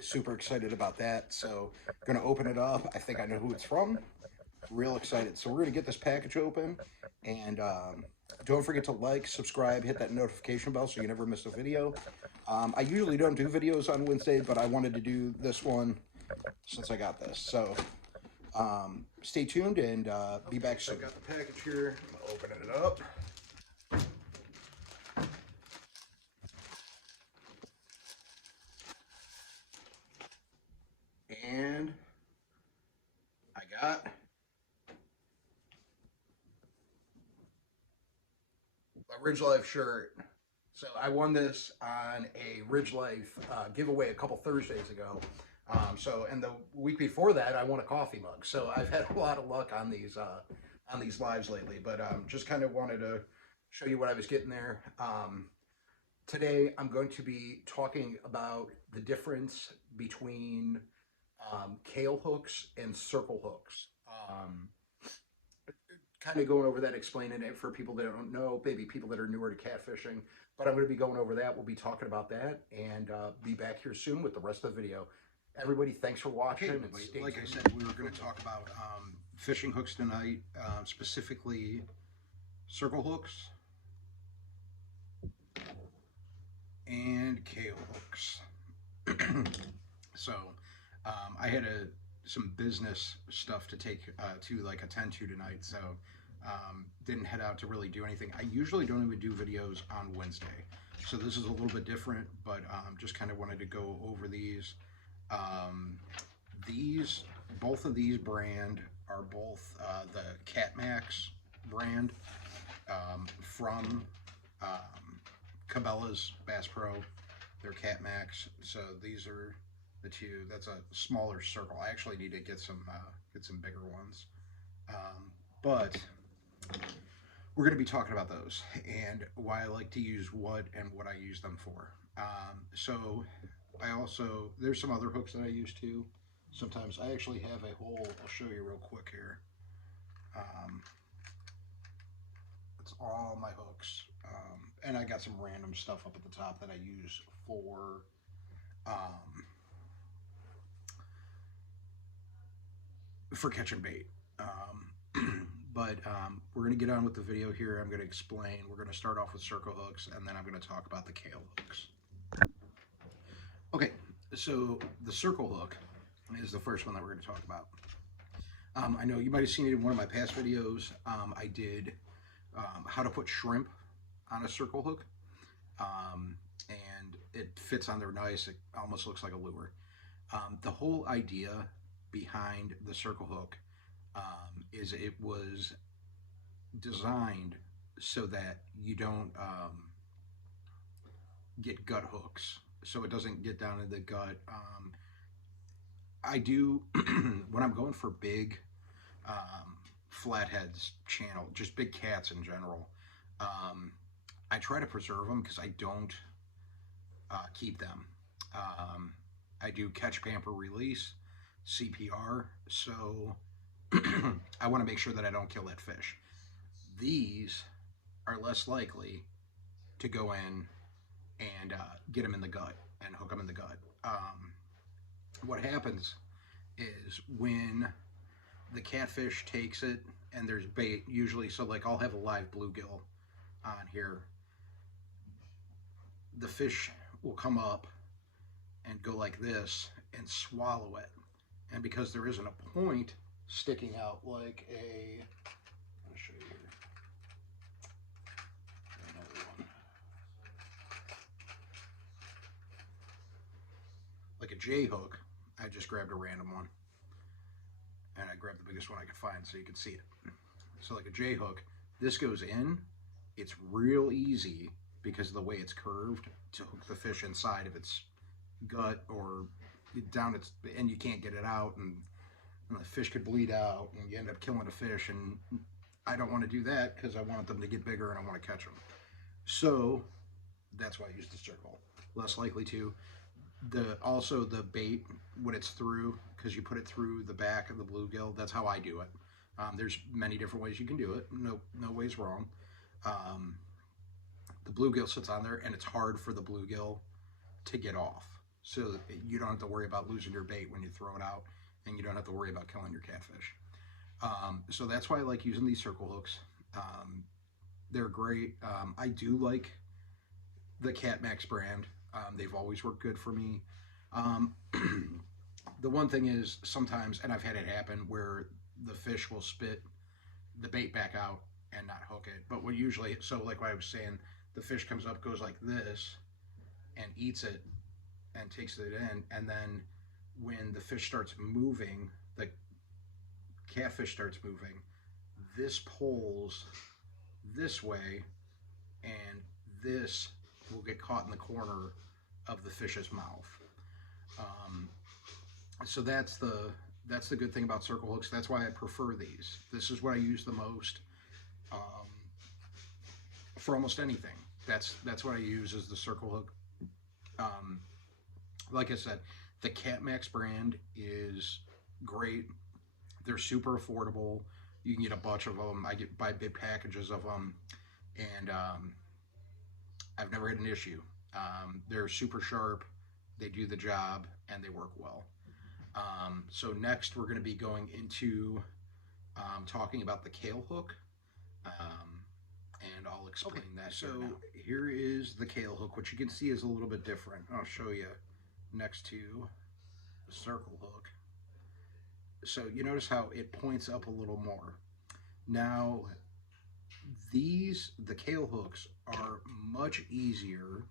Super excited about that. So, gonna open it up. I think I know who it's from. Real excited. So, we're gonna get this package open, and don't forget to like, subscribe, hit that notification bell so you never miss a video. I usually don't do videos on Wednesday, but I wanted to do this one since I got this. So, stay tuned and be back soon. I got the package here. I'm opening it up. And I got a Ridge Life shirt. So I won this on a Ridge Life giveaway a couple Thursdays ago. And the week before that, I won a coffee mug. So I've had a lot of luck on these lives lately. But just kind of wanted to show you what I was getting there. Today, I'm going to be talking about the difference between Kahle hooks and circle hooks. Kind of going over that, explaining it for people that don't know, maybe people that are newer to catfishing. But I'm going to be going over that. We'll be talking about that and be back here soon with the rest of the video. Everybody, thanks for watching. Okay, like I said, we were going to talk about fishing hooks tonight, specifically circle hooks and Kahle hooks. So I had some business stuff to take to attend to tonight, so didn't head out to really do anything. I usually don't even do videos on Wednesday, so this is a little bit different, but just kind of wanted to go over these. Both of these brand are both the CatMaxx brand from Cabela's Bass Pro. They're CatMaxx, so these are the two. That's a smaller circle. I actually need to get some bigger ones, but we're going to be talking about those and why I like to use what and what I use them for. So there's some other hooks that I use too. Sometimes I actually have a whole, I'll show you real quick here. It's all my hooks. And I got some random stuff up at the top that I use for catching bait. But we're going to get on with the video here. I'm going to explain. We're going to start off with circle hooks, and then I'm going to talk about the Kahle hooks. Okay, so the circle hook is the first one that we're going to talk about. I know you might have seen it in one of my past videos. I did how to put shrimp on a circle hook, and it fits on there nice. It almost looks like a lure. The whole idea behind the circle hook is it was designed so that you don't get gut hooks, so it doesn't get down in the gut. I do when I'm going for big flatheads channel, just big cats in general, I try to preserve them because I don't keep them. I do catch, pamper, release, CPR, so I want to make sure that I don't kill that fish. These are less likely to go in and get them in the gut and hook them in the gut. What happens is when the catfish takes it, and there's bait usually, so like I'll have a live bluegill on here, the fish will come up and go like this and swallow it. And because there isn't a point sticking out like a, I'll show you here, another one, like a J hook, I just grabbed a random one, and I grabbed the biggest one I could find so you could see it. So like a J hook, this goes in, it's real easy because of the way it's curved to hook the fish inside of its gut or down its, and you can't get it out, and the fish could bleed out and you end up killing a fish, and I don't want to do that because I want them to get bigger and I want to catch them. So that's why I use the circle. Less likely to. Also the bait, when it's through, because you put it through the back of the bluegill, that's how I do it. There's many different ways you can do it. No way's wrong. The bluegill sits on there and it's hard for the bluegill to get off. so that you don't have to worry about losing your bait when you throw it out, and you don't have to worry about killing your catfish. So that's why I like using these circle hooks. They're great. I do like the CatMaxx brand. They've always worked good for me. The one thing is sometimes, and I've had it happen, where the fish will spit the bait back out and not hook it. But what usually, so like what I was saying, the fish comes up, goes like this, and eats it and takes it in, and then when the fish starts moving, the catfish starts moving, this pulls this way, and this will get caught in the corner of the fish's mouth. So that's the good thing about circle hooks. That's why I prefer these. This is what I use the most for almost anything. That's what I use, is the circle hook. Like I said, the CatMaxx brand is great. They're super affordable. You can get a bunch of them. I buy big packages of them, and I've never had an issue. They're super sharp. They do the job, and they work well. So next we're going to be going into talking about the Kahle hook, and I'll explain that. So here is the Kahle hook, which you can see is a little bit different. I'll show you next to the circle hook. So you notice how it points up a little more. Now the Kahle hooks are much easier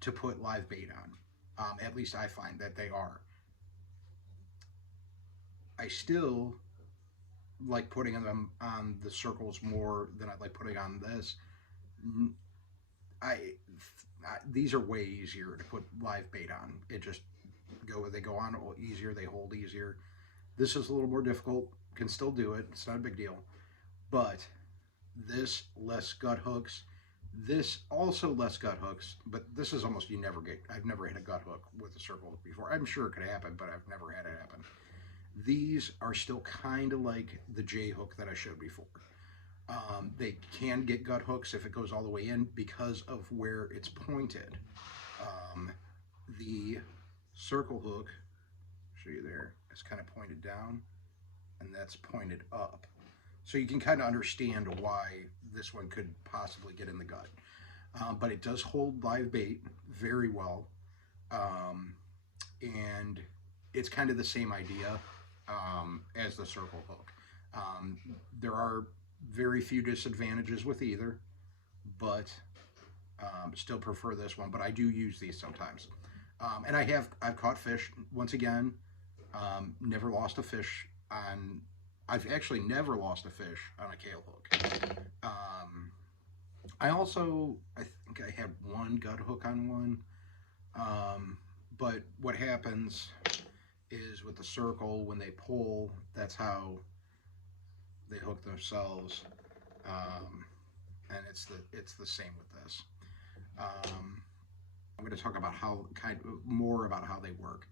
to put live bait on. At least I find that they are. I still like putting them on the circles more than I like putting on this. These are way easier to put live bait on. They go on easier, they hold easier. This is a little more difficult. Can still do it. It's not a big deal. But this less gut hooks. This also less gut hooks, but this is almost I've never hit a gut hook with a circle hook before. I'm sure it could happen, but I've never had it happen. These are still kind of like the J hook that I showed before. They can get gut hooks if it goes all the way in because of where it's pointed. The circle hook, show you there, it's kind of pointed down, and that's pointed up. So you can kind of understand why this one could possibly get in the gut. But it does hold live bait very well. And it's kind of the same idea as the circle hook. There are very few disadvantages with either, but still prefer this one. But I do use these sometimes. And I've caught fish, once again, never lost a fish on, I've actually never lost a fish on a Kahle hook. I think I had one gut hook on one. But what happens is with the circle, when they pull, that's how they hook themselves. And it's the same with this. I'm going to talk about more about how they work.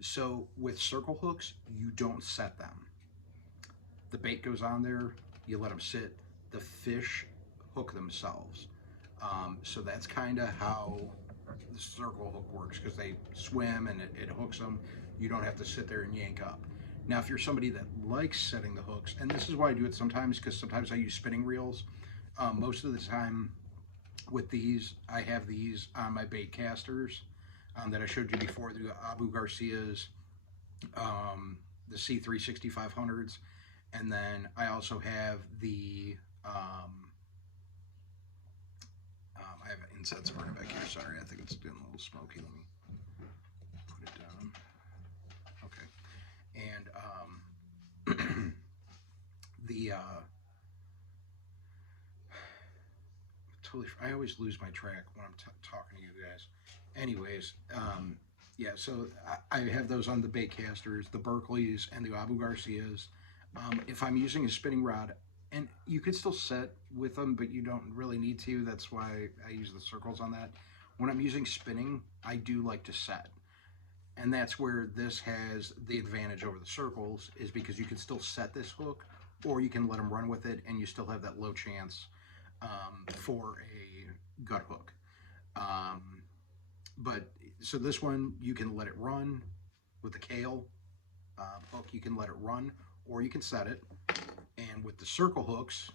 So with circle hooks, you don't set them. The bait goes on there, you let them sit, the fish hook themselves. So that's kind of how the circle hook works, because they swim and it hooks them. You don't have to sit there and yank up. Now, if you're somebody that likes setting the hooks, and this is why I do it sometimes, because sometimes I use spinning reels. Most of the time with these, I have these on my bait casters that I showed you before, the Abu Garcias, the C36500s, and then I also have the I have an incense burner back here. Sorry, I think it's getting a little smoky. Let me put it down. Okay. And I always lose my track when I'm talking to you guys. Anyways, yeah, so I have those on the bait casters, the Berkeleys and the Abu Garcias. If I'm using a spinning rod, and you could still set with them, but you don't really need to. That's why I use the circles on that. When I'm using spinning, I do like to set. And that's where this has the advantage over the circles, is because you can still set this hook, or you can let them run with it, and you still have that low chance for a gut hook. But so this one, you can let it run with the Kale hook. You can let it run, or you can set it. And with the circle hooks,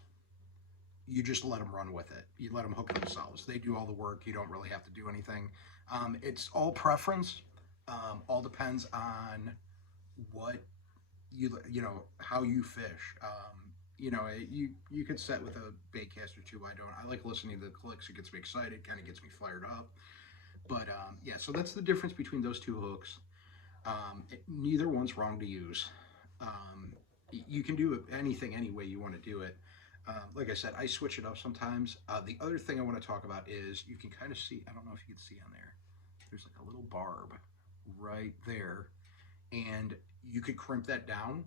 you just let them run with it. You let them hook themselves. They do all the work. You don't really have to do anything. It's all preference. All depends on what you know how you fish. You know, you could set with a bait caster too. I don't. I like listening to the clicks. It gets me excited. Kind of gets me fired up. But yeah, so that's the difference between those two hooks. Neither one's wrong to use. You can do anything any way you want to do it. Like I said, I switch it up sometimes. The other thing I want to talk about is you can kind of see, I don't know if you can see on there, there's like a little barb right there. And you could crimp that down,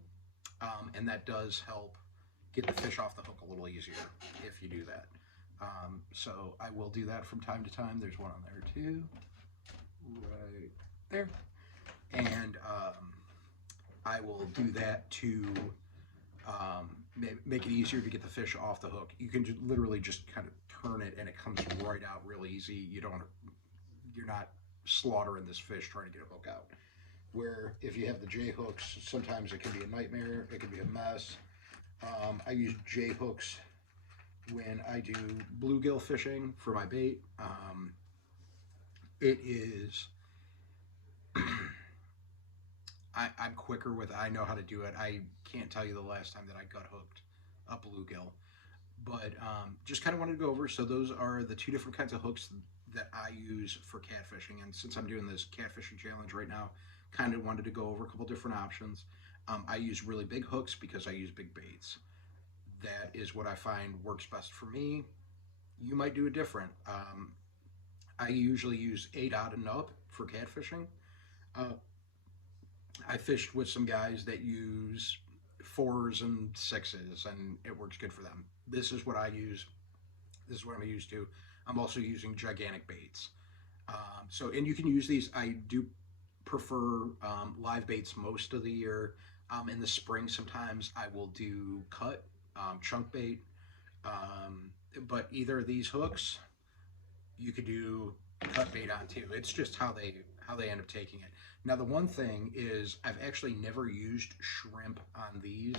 and that does help get the fish off the hook a little easier if you do that. So I will do that from time to time. There's one on there too, right there. And I will do that to make it easier to get the fish off the hook. You can literally just kind of turn it and it comes right out real easy. You're not slaughtering this fish trying to get a hook out. Where if you have the J hooks, sometimes it can be a nightmare. It can be a mess. I use J hooks when I do bluegill fishing for my bait. It is I'm quicker with it. I know how to do it. I can't tell you the last time that I gut hooked a bluegill, but just kind of wanted to go over. So those are the two different kinds of hooks that I use for catfishing. And since I'm doing this catfishing challenge right now, kind of wanted to go over a couple different options. I use really big hooks because I use big baits. That is what I find works best for me. You might do it different. I usually use 8-aught and up for catfishing. I fished with some guys that use 4s and 6s, and it works good for them. This is what I use. This is what I'm used to. I'm also using gigantic baits. And you can use these. I do prefer live baits most of the year. In the spring, sometimes I will do cut, chunk bait. But either of these hooks, you could do cut bait on too. It's just how they end up taking it. Now the one thing is I've actually never used shrimp on these.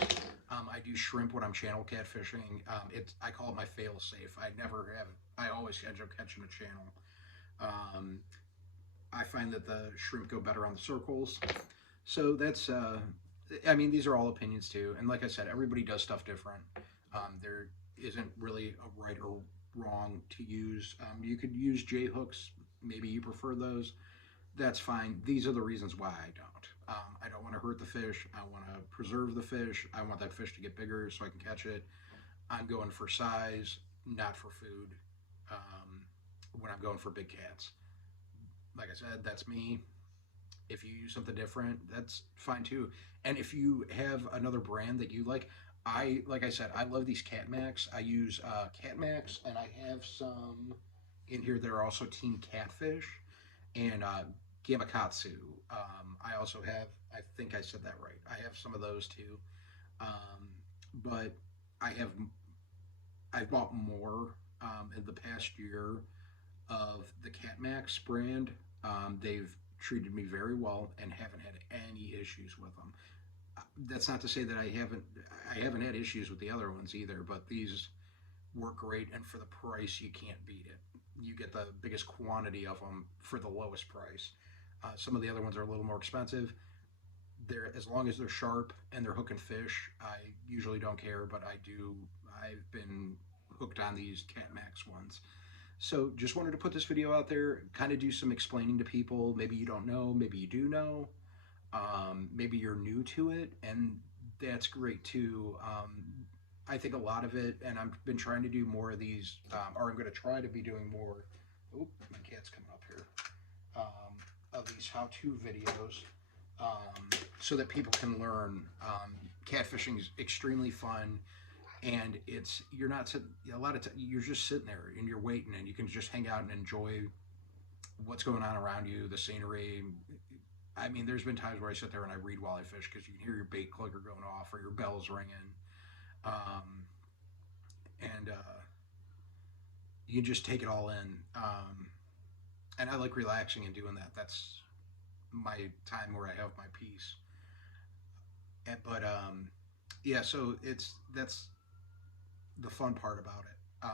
I do shrimp when I'm channel catfishing. I call it my fail safe. I always end up catching a channel. I find that the shrimp go better on the circles. So that's, I mean, these are all opinions too. And like I said, everybody does stuff different. There isn't really a right or wrong to use. You could use J hooks. Maybe you prefer those. That's fine. These are the reasons why I don't. I don't want to hurt the fish. I want to preserve the fish. I want that fish to get bigger so I can catch it. I'm going for size, not for food. When I'm going for big cats. Like I said, that's me. If you use something different, that's fine too. And if you have another brand that you like I said, I love these CatMaxx. I use CatMaxx, and I have some in here that are also Team Catfish and Gamakatsu. I also have, I think I said that right. I have some of those too. But I've bought more in the past year of the CatMaxx brand. They've treated me very well and haven't had any issues with them. That's not to say that I haven't had issues with the other ones either, but these work great, and for the price, you can't beat it. You get the biggest quantity of them for the lowest price. Some of the other ones are a little more expensive. As long as they're sharp and they're hooking fish, I usually don't care, but I've been hooked on these CatMaxx ones. So just wanted to put this video out there, kind of do some explaining to people. Maybe you don't know, maybe you do know. Maybe you're new to it, and that's great too. I think a lot of it, and I've been trying to do more of these, or I'm going to try to be doing more. Oh, my cat's coming up here. Of these how-to videos, so that people can learn. Catfishing is extremely fun, and you're not sitting, a lot of times you're just sitting there and you're waiting, and you can just hang out and enjoy what's going on around you, the scenery. I mean, there's been times where I sit there and I read while I fish because you can hear your bait clicker going off or your bells ringing. You just take it all in. and I like relaxing and doing that. That's my time where I have my peace. But yeah, so that's the fun part about it.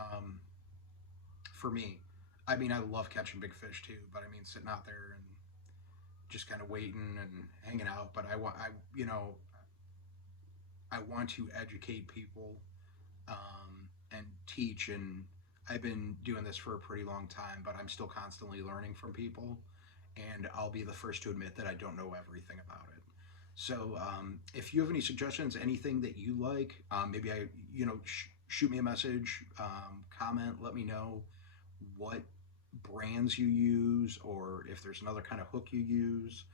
For me, I mean, I love catching big fish too, but I mean, sitting out there and just kind of waiting and hanging out. But I want to educate people and teach. And I've been doing this for a pretty long time, but I'm still constantly learning from people. And I'll be the first to admit that I don't know everything about it. So if you have any suggestions, anything that you like, maybe shoot me a message, comment, let me know what brands you use, or if there's another kind of hook you use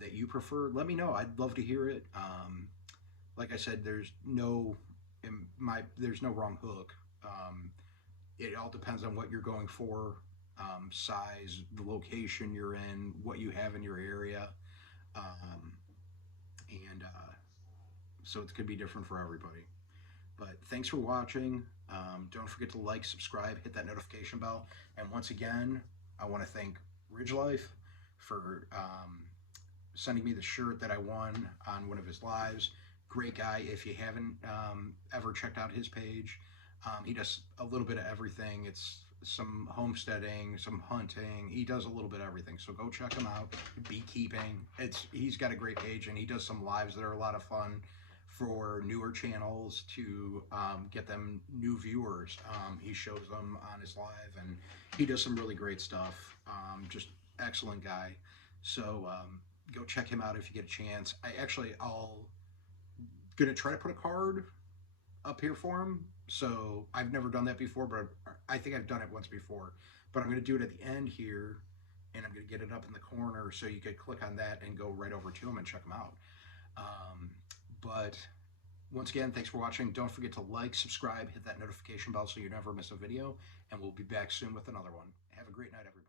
that you prefer. Let me know. I'd love to hear it. Like I said, there's no wrong hook. It all depends on what you're going for, size, the location you're in, what you have in your area, and so it could be different for everybody. But thanks for watching. Don't forget to like, subscribe, hit that notification bell. And once again, I want to thank Ridge Life for sending me the shirt that I won on one of his lives. Great guy. If you haven't ever checked out his page, he does a little bit of everything. It's some homesteading, some hunting. He does a little bit of everything. So go check him out. Beekeeping. He's got a great page, and he does some lives that are a lot of fun for newer channels to get them new viewers. He shows them on his live, and he does some really great stuff. Just excellent guy. So go check him out if you get a chance. I'll gonna try to put a card up here for him. So I've never done that before, but I think I've done it once before. But I'm gonna do it at the end here, and I'm gonna get it up in the corner so you could click on that and go right over to him and check him out. But once again, thanks for watching. Don't forget to like, subscribe, hit that notification bell so you never miss a video, and we'll be back soon with another one. Have a great night, everybody.